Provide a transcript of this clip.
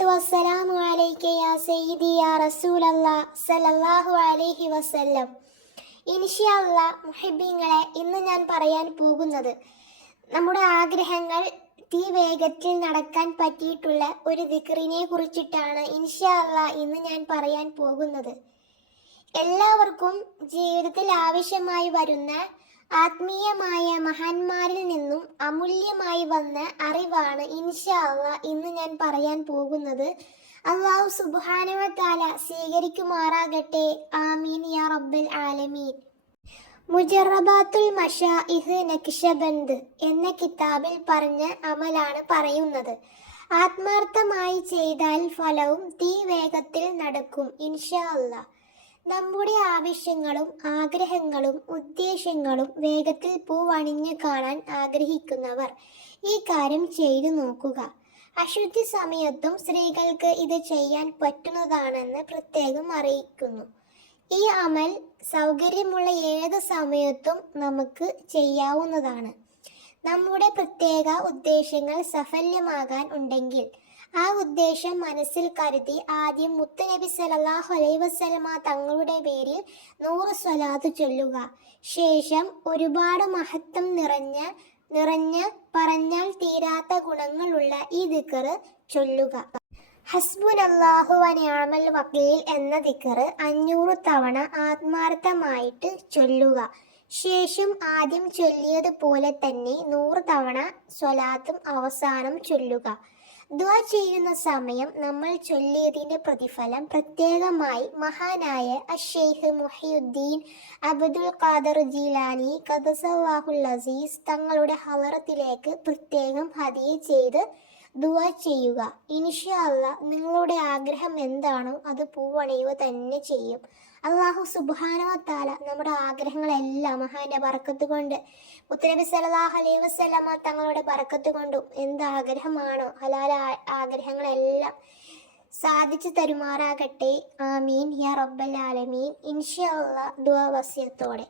അസ്സലാത്തു വസ്സലാമു അലൈക യാ സയ്യിദി യാ റസൂലല്ലാഹ് സല്ലല്ലാഹു അലൈഹി വസല്ലം. ഇൻഷാ അല്ലാഹ് മുഹിബ്ബീങ്ങളെ, ഇന്ന് ഞാൻ പറയാൻ പോകുന്നത് നമ്മുടെ ആഗ്രഹങ്ങൾ വേഗത്തിൽ നടക്കാൻ പറ്റിയിട്ടുള്ള ഒരു ദിക്റിനെ കുറിച്ചിട്ടാണ്. ഇൻഷാ അല്ലാഹ് ഇന്ന് ഞാൻ പറയാൻ പോകുന്നത് എല്ലാവർക്കും ജീവിതത്തിൽ ആവശ്യമായി വരുന്ന ആത്മീയമായ മഹാന്മാരിൽ നിന്നും അമൂല്യമായി വന്ന അറിവാണ് ഇൻഷാ അല്ലാഹ് ഇന്ന് ഞാൻ പറയാൻ പോകുന്നത്. അല്ലാഹു സുബ്ഹാനഹു വ തആല സ്വീകരിക്കുമാറാകട്ടെ. ആമീൻ യാ റബ്ബൽ ആലമീൻ. മുജറബാത്തുൽ മശായിഖ് നഖ്ശബന്ദ് എന്ന കിതാബിൽ പറഞ്ഞ അമലാണ് പറയുന്നത്. ആത്മാർത്ഥമായി ചെയ്താൽ ഫലവും വേഗത്തിൽ നടക്കും ഇൻഷാ അല്ലാഹ്. നമ്മുടെ ആവശ്യങ്ങളും ആഗ്രഹങ്ങളും ഉദ്ദേശങ്ങളും വേഗത്തിൽ പൂവണിഞ്ഞു കാണാൻ ആഗ്രഹിക്കുന്നവർ ഈ കാര്യം ചെയ്തു നോക്കുക. അശുദ്ധി സമയത്തും സ്ത്രീകൾക്ക് ഇത് ചെയ്യാൻ പറ്റുന്നതാണെന്ന് പ്രത്യേകം അറിയിക്കുന്നു. ഈ അമൽ സൗകര്യമുള്ള ഏത് സമയത്തും നമുക്ക് ചെയ്യാവുന്നതാണ്. നമ്മുടെ പ്രത്യേക ഉദ്ദേശങ്ങൾ സഫല്യമാകാൻ ഉണ്ടെങ്കിൽ ആ ഉദ്ദേശം മനസ്സിൽ കരുതി ആദ്യം മുത്തുനബി സല്ലല്ലാഹു അലൈഹി വസല്ലമ തങ്ങളുടെ പേരിൽ 100 സ്വലാത്ത് ചൊല്ലുക. ശേഷം ഒരുപാട് മഹത്വം നിറഞ്ഞ പറഞ്ഞാൽ തീരാത്ത ഗുണങ്ങളുള്ള ഈ ദിക്ർ ചൊല്ലുക. ഹസ്ബുനല്ലാഹു വ നിഅമൽ വക്കീൽ എന്ന ദിക്ർ 500 തവണ ആത്മാർത്ഥമായിട്ട് ചൊല്ലുക. ശേഷം ആദ്യം ചൊല്ലിയതുപോലെ തന്നെ 100 തവണ സ്വലാത്തും അവസാനം ചൊല്ലുക. ദുആ ചെയ്യുന്ന സമയം നമ്മൾ ചൊല്ലിയതിൻ്റെ പ്രതിഫലം പ്രത്യേകമായി മഹാനായ അശ്ശൈഖ് മുഹിയുദ്ദീൻ അബ്ദുൽ ഖാദിർ ജീലാനി ഖദ്ദസല്ലാഹുൽ അസീസ് തങ്ങളുടെ ഹളറത്തിലേക്ക് പ്രത്യേകം ഹദിയ ചെയ്ത് ദുആ ചെയ്യുക. ഇൻഷാ അല്ലാഹ് നിങ്ങളുടെ ആഗ്രഹം എന്താണോ അത് പൂവണിയുക തന്നെ ചെയ്യും. അല്ലാഹു സുബ്ഹാനഹു വ തആല നമ്മുടെ ആഗ്രഹങ്ങളെല്ലാം മഹാന്റെ ബർക്കത്ത് കൊണ്ട് മുത്തുനബി സല്ലല്ലാഹു അലൈഹി വസല്ലമ തങ്ങളുടെ ബർക്കത്ത് കൊണ്ടും എന്ത് ആഗ്രഹമാണോ ഹലാൽ ആഗ്രഹങ്ങളെല്ലാം സാധിച്ചു തരുമാറാകട്ടെ. ആമീൻ യാ റബ്ബൽ ആലമീൻ. ഇൻഷാ അല്ലാഹ് ദുആ വസിയത്തോടെ.